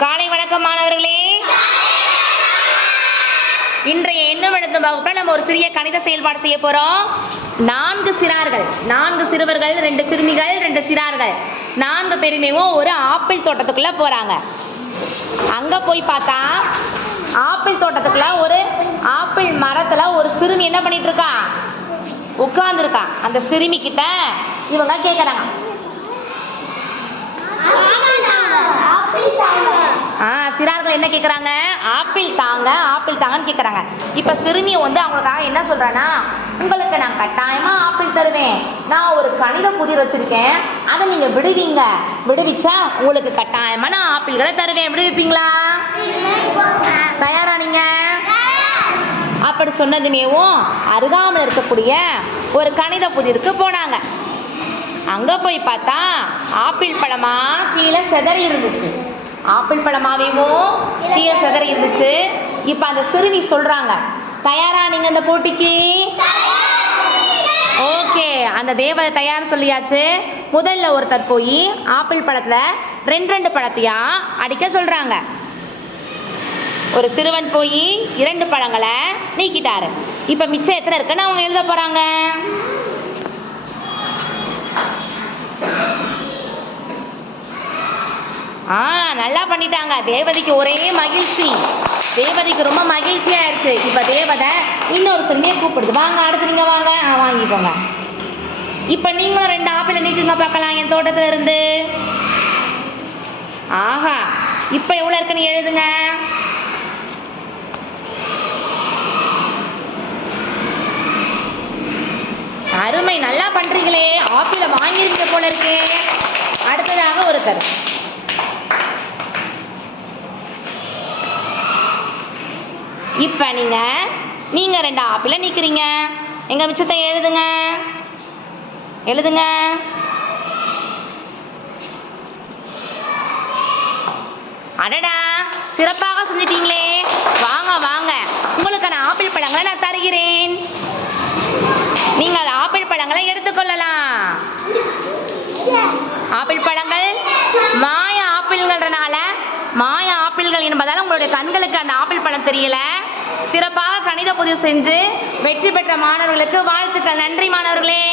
காலை வணக்கம் மாணவர்களே. இன்றைய எண்ணம் எழுத்தும் வகுப்புல நம்ம ஒரு சிறிய கணித செயல்பாடு செய்ய போறோம். நான்கு சிறார்கள் நான்கு சிறுவர்கள் ரெண்டு சிறுமிகள் ரெண்டு சிறார்கள். நான்கு பெருமையும் ஒரு ஆப்பிள் தோட்டத்துக்குள்ள போறாங்க. அங்க போய் பார்த்தா ஆப்பிள் தோட்டத்துக்குள்ள ஒரு ஆப்பிள் மரத்துல ஒரு சிறுமி என்ன பண்ணிட்டு இருக்கா? உட்கார்ந்துருக்கா. அந்த சிறுமி கிட்ட இவங்க கேக்குறாங்க. சிறார்கள் என்ன கேட்குறாங்க ஆப்பிள் தாங்க ஆப்பிள் தாங்கன்னு கேட்குறாங்க இப்போ சிறுமியை வந்து அவங்களுக்காக என்ன சொல்கிறான்னா உங்களுக்கு நான் கட்டாயமாக ஆப்பிள் தருவேன். நான் ஒரு கணித புதிர் வச்சுருக்கேன். அதை நீங்கள் விடுவீங்க. விடுவிச்சா உங்களுக்கு கட்டாயமாக நான் ஆப்பிள்களை தருவேன். விடுவிப்பீங்களா? தயாரா நீங்க? அப்படி சொன்னதுமேவும் அருகாமல் இருக்கக்கூடிய ஒரு கணித புதிருக்கு போனாங்க. அங்கே போய் பார்த்தா ஆப்பிள் பழமா கீழே செதறி இருந்துச்சு. ஆப்பிள் பழமாவேவும் கீழே சிதறி இருந்துச்சு. இப்போ அந்த சிறுமி சொல்கிறாங்க தயாரா நீங்கள் அந்த போட்டிக்கு? ஓகே அந்த தேவதை தயார் சொல்லியாச்சு. முதல்ல ஒருத்தர் போய் ஆப்பிள் பழத்தில் ரெண்டு ரெண்டு பழத்தையா அடிக்க சொல்கிறாங்க ஒரு சிறுவன் போய் இரண்டு பழங்களை நீக்கிட்டாரு. இப்போ மிச்சம் எத்தனை இருக்குன்னு அவங்க எழுத போகிறாங்க ஆ நல்லா பண்ணிட்டாங்க. தேவதைக்கு ஒரே மகிழ்ச்சி. தேவதைக்கு ரொம்ப மகிழ்ச்சி ஆயிடுச்சு. இப்போ தேவதை இன்னொரு சிறுமியை கூப்பிடுது. வாங்க அடுத்து நீங்கள் வாங்க. ஆ வாங்கிக்கோங்க. இப்போ நீங்களும் ரெண்டு ஆப்பிளை நீக்குங்க பார்க்கலாம். என் தோட்டத்தில் இருந்து. ஆஹா இப்போ எவ்வளோ இருக்குன்னு எழுதுங்க? அருமை நல்லா பண்றீங்களே. ஆப்பிள வாங்கியிருக்க போல இருக்கே. அடுத்ததாக ஒருத்தர். இப்போ நீங்கள் நீங்கள் ரெண்டு ஆப்பிள நிற்கிறீங்க எங்கள் மிச்சத்தை எழுதுங்க. எழுதுங்க. அடடா சிறப்பாக செஞ்சிட்டீங்களே. வாங்க வாங்க. உங்களுக்கு நான் ஆப்பிள் பழங்களை நான் தருகிறேன். நீங்கள் ஆப்பிள் பழங்களை எடுத்துக்கொள்ளலாம் ஆப்பிள் பழங்கள் மாய ஆப்பிள்ன்றனால மாய ஆப்பிள்கள் என்பதால் உங்களுடைய கண்களுக்கு அந்த ஆப்பிள் பழம் தெரியல. சிறப்பாக கணித பதிவு செஞ்சு வெற்றி பெற்ற மாணவர்களுக்கு வாழ்த்துக்கள். நன்றி மாணவர்களே.